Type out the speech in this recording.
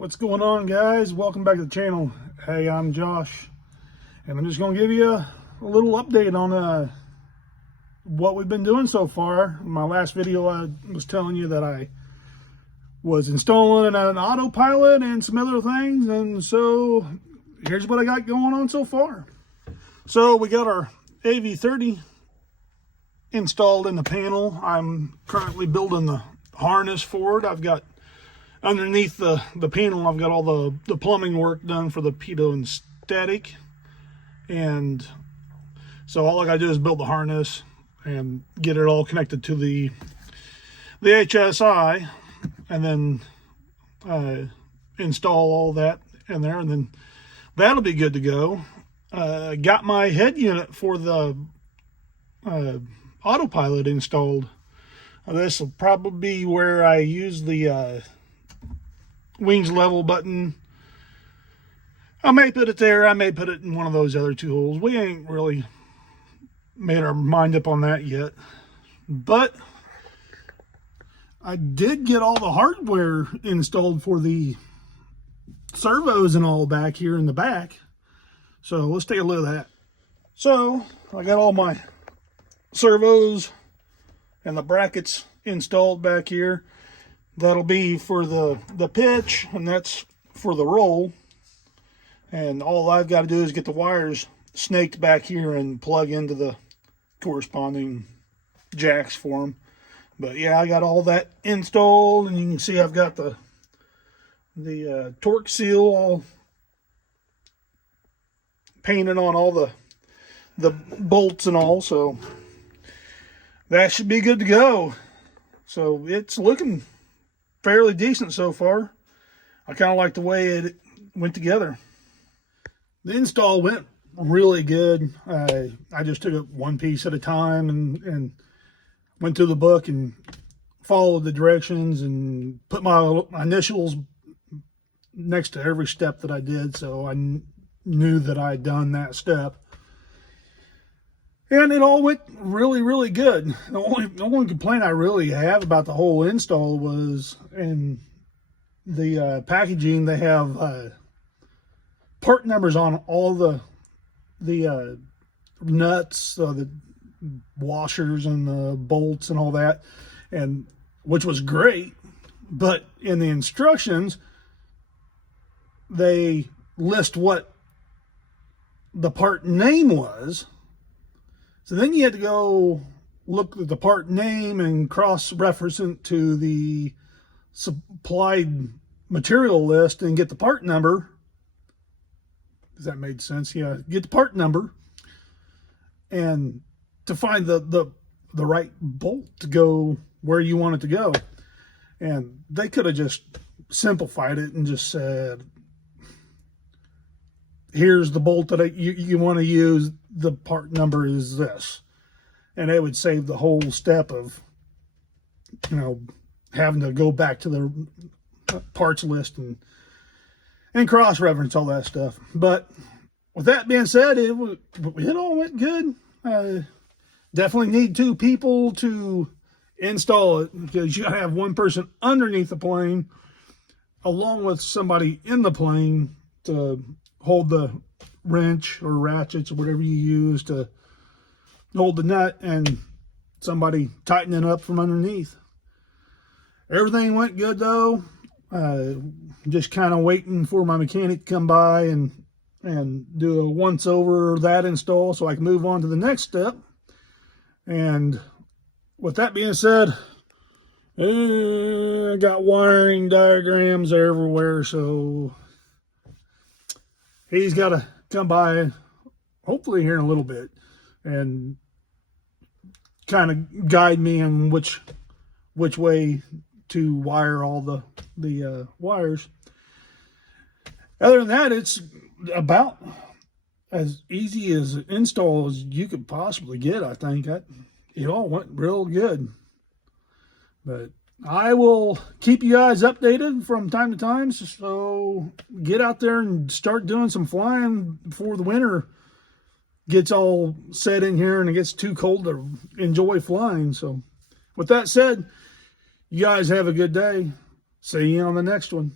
What's going on, guys? Welcome back to the channel. Hey, I'm Josh, and I'm just going to give you a little update on what we've been doing so far. In my last video, I was telling you that I was installing an autopilot and some other things, and so here's what I got going on so far. So we got our AV30 installed in the panel. I'm currently building the harness for it. I've got underneath the panel, I've got all the plumbing work done for the pitot and static, and so all I gotta do is build the harness and get it all connected to the HSI, and then install all that in there, and then that'll be good to go. Got my head unit for the autopilot installed. This will probably be where I use the wings level button. I may put it there. I may put it in one of those other two holes. We ain't really made our mind up on that yet. But I did get all the hardware installed for the servos and all back here in the back. So let's take a look at that. So I got all my servos and the brackets installed back here. That'll be for the pitch, and that's for the roll. And all I've got to do is get the wires snaked back here and plug into the corresponding jacks for them. But yeah, I got all that installed, and you can see I've got the torque seal all painted on all the bolts and all, so that should be good to go. So it's looking fairly decent so far. I kind of like the way it went together. The install went really good. I just took it one piece at a time and went through the book and followed the directions and put my initials next to every step that I did, so I knew that I had done that step. And it all went really, really good. The only complaint I really have about the whole install was in the packaging. They have part numbers on all the nuts, the washers and the bolts and all that, and which was great. But in the instructions, they list what the part name was. So then you had to go look at the part name and cross-reference it to the supplied material list and get the part number. Does that make sense? Yeah, get the part number and to find the right bolt to go where you want it to go. And they could have just simplified it and just said, here's the bolt that you want to use, the part number is this. And it would save the whole step of, having to go back to the parts list and cross-reference all that stuff. But with that being said, it all went good. Definitely need two people to install it, because you have one person underneath the plane along with somebody in the plane to hold the wrench or ratchets or whatever you use to hold the nut, and somebody tightening up from underneath. Everything went good though. Just kind of waiting for my mechanic to come by and do a once over that install so I can move on to the next step. And with that being said, I got wiring diagrams everywhere, so he's got to come by, hopefully here in a little bit, and kind of guide me in which way to wire all the wires. Other than that, it's about as easy as an install as you could possibly get, I think. It all went real good. But I will keep you guys updated from time to time, so get out there and start doing some flying before the winter gets all set in here and it gets too cold to enjoy flying. So with that said, you guys have a good day. See you on the next one.